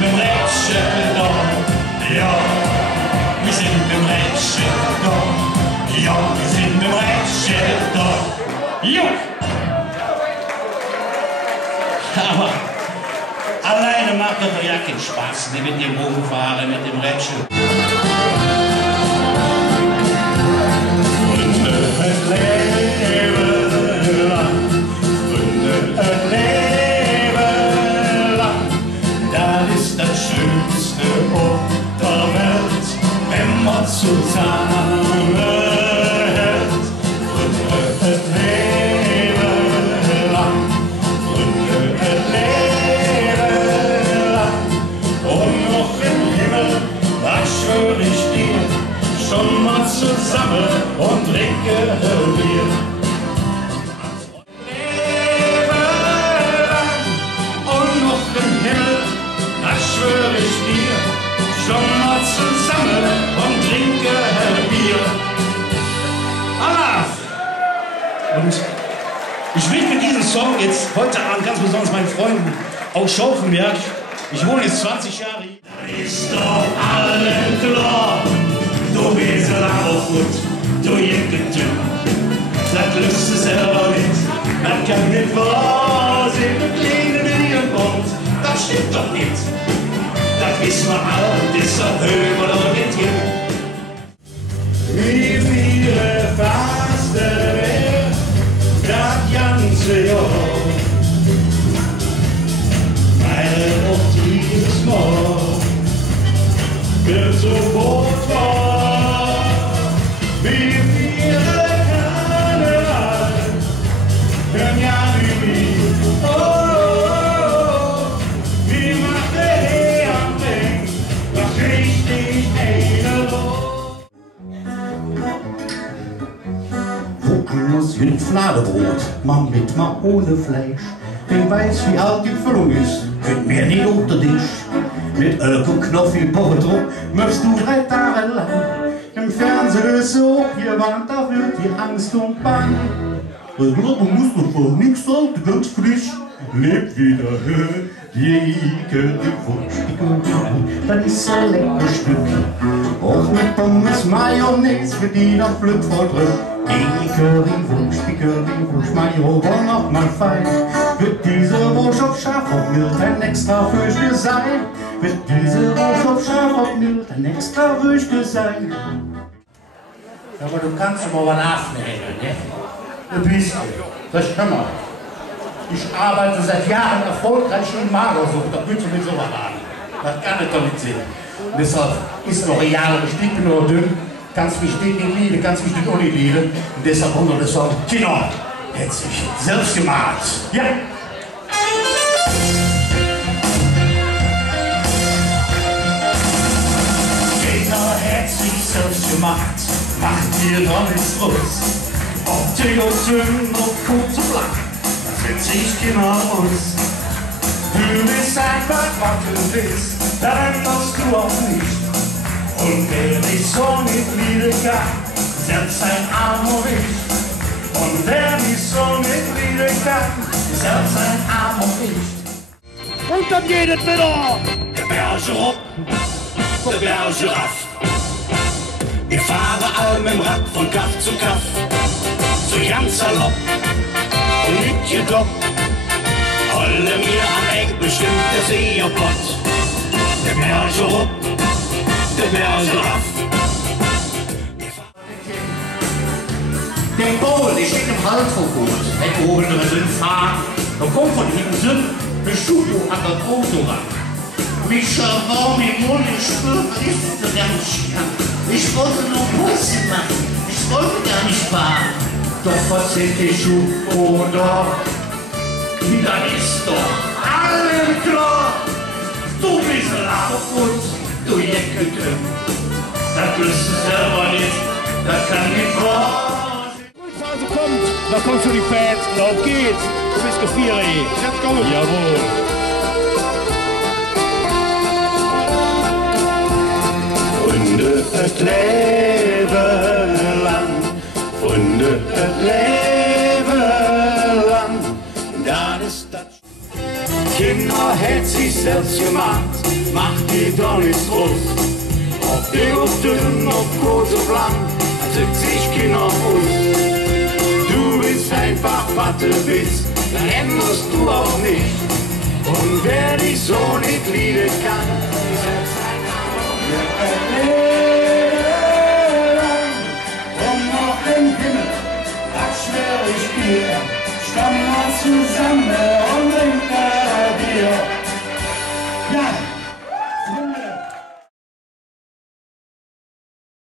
mit dem Rädchen da. Ja, wir sind mit dem Rädchen da. Ja, wir sind mit dem Rädchen da. Jo! Aber alleine macht das doch ja keinen Spaß, nicht mit dem Rumfahren, mit dem Rädchen. Freunde, ein Leben lang. Freunde, ein Leben lang. Das ist das Schönste auf der Welt, wenn man zusammenhält. Freunde, ein Leben lang. Freunde, ein Leben lang. Und noch im Himmel, das schwör ich dir, schon mal zusammen und trinke Bier. Und noch im Himmel, das schwör ich dir, schon mal zusammen und trinke Bier. Allah! Und ich widme diesen Song jetzt heute Abend ganz besonders meinen Freunden aus Schaufenberg. Ich wohne jetzt 20 Jahre hier. Da ist doch allen klar, du bist auch gut, du Jecke, das löst es selber nicht, das kann nicht wahr sein, mit Leben in ihrem Bund, das stimmt doch nicht, das wissen wir alle, das ist doch Höhe oder nicht hier. Wie viele Fasten wird das ganze Jahr, meine auch dieses Mal wird sofort wahr, wie viele Karneval können ja nie, oh, oh, oh, wie macht der Herr am Ding, was richtig eine Woanders will Fladenbrot, mal mit, mal ohne Fleisch. Wer weiß, wie alt die Füllung ist, könnt mir nicht unter dich. Mit Ölkoknopf wie Portro möchtest du 3 Tage lang. Im Fernsehen ist so hochgewandt, da wird die Angst und Bang. Ich glaube, man muss doch vor nichts halten, ganz frisch. Lebt wieder, die Wunsch, das ist so lecker Stück. Auch mit Pommes, Mayonnaise, für die noch blöd voll drin. Die Currywurst, Mayo war noch mal fein. Wird diese Wurst auf Schaf und Mild ein extra Frühstück sein? Wird diese Wurst auf Schaf und Mild ein extra Frühstück sein? Ja, aber du kannst aber was nachnehmen, ne? Ein bisschen, das kann man. Ich arbeite seit Jahren erfolgreich in Magersucht, da willst du mit sowas haben. Das kann ich doch nicht sehen. Deshalb ist noch real, ich dick nur dünn. Kannst mich dick nicht lieben, kannst mich nicht ohne lieben. Und deshalb unter der Song, Kinder, hätte sich selbst gemacht. Ja! Kinder hätte sich selbst gemacht, macht dir doch nichts los. Ob Tiger dünn und kurze Blatt, das setzt sich genau aus. Du bist einfach, was du bist, dann änderst du auch nicht. Und wer dich so nicht lieben kann, selbst ein armer Wicht. Und wer dich so nicht lieben kann, selbst ein armer Wicht. Und dann geht es wieder! Der Berge Rupp, der Berge Raff. Wir fahren all mit dem Rad von Kaff zu Kaff. So ganz salopp und nicht jedoch. Holle mir am Eng bestimmt der Seeopott. Der Berge Rupp, der Berge Raff. Den Bohl, der steht im Halt vor Gut. Wenn oben sind fahren, dann kommt von hinten Sinn, der Schuh an das Auto ran. Mich warm im Mund, ich spüre Liste ganz schön. Ich wollte nur Päuschen machen, ich wollte gar nicht fahren. Doch was sind die Schuhe, oh doch, dann ist doch allen klar. Du bist Laberfurt, du Jecke, das löst du selber nicht, das kann nicht wahr. Pause kommt, da kommt schon die Fans, und auf geht's. Fiske 4, jetzt kommen. Jawohl. Freunde, es lebe lang, Freunde, es lebe lang, das ist das. Kinder hätt sich selbst gemacht, macht die doch nicht groß. Ob dick, ob dünn, ob kurz, ob lang, zückt sich Kinder aus. Du bist einfach, was du bist, dann musst du auch nicht. Und wer dich so nicht lieben kann, setzt ein Und noch den Himmel, das schwör ich dir, stamm mal zusammen und trinke Bier. Ja.